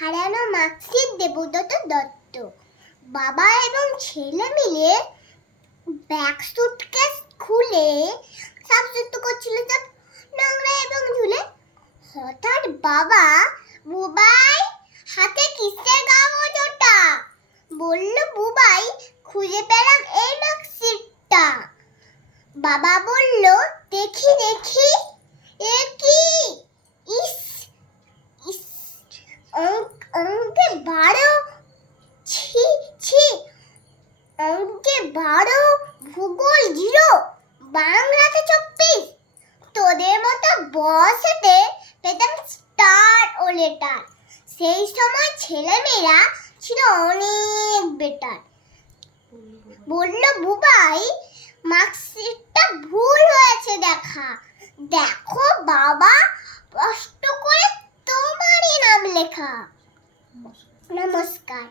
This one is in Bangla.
হারানো মার্কশিট দেবদত্ত দত্ত। বাবা এবং ছেলে মিলে ব্যাগ সুটকেস খুলে সাবযুক্ত করছিল সব নোংরা এবং ঝুলে। হঠাৎ বাবা বুবাই হাতে কিসের কাগজ ওটা? বলল, বুবাই, খুঁজে পেলাম এই মার্কশিটটা বাবা বলল, দেখি দেখি। অঙ্ক বারো ছি ছি। অঙ্কে বারো ভূগোল জিরো। বাংলাতে চব্বিশ। তোদের মতো বসেতে পেতাম স্টার ও লেটার সেই সময় ছেলেমেয়েরা ছিল অনেক বেটার বলল, বুবাই মার্কশিটটা ভুল হয়েছে দেখা। দেখো বাবা কষ্ট করে তোমারই নাম লেখা। নমস্কার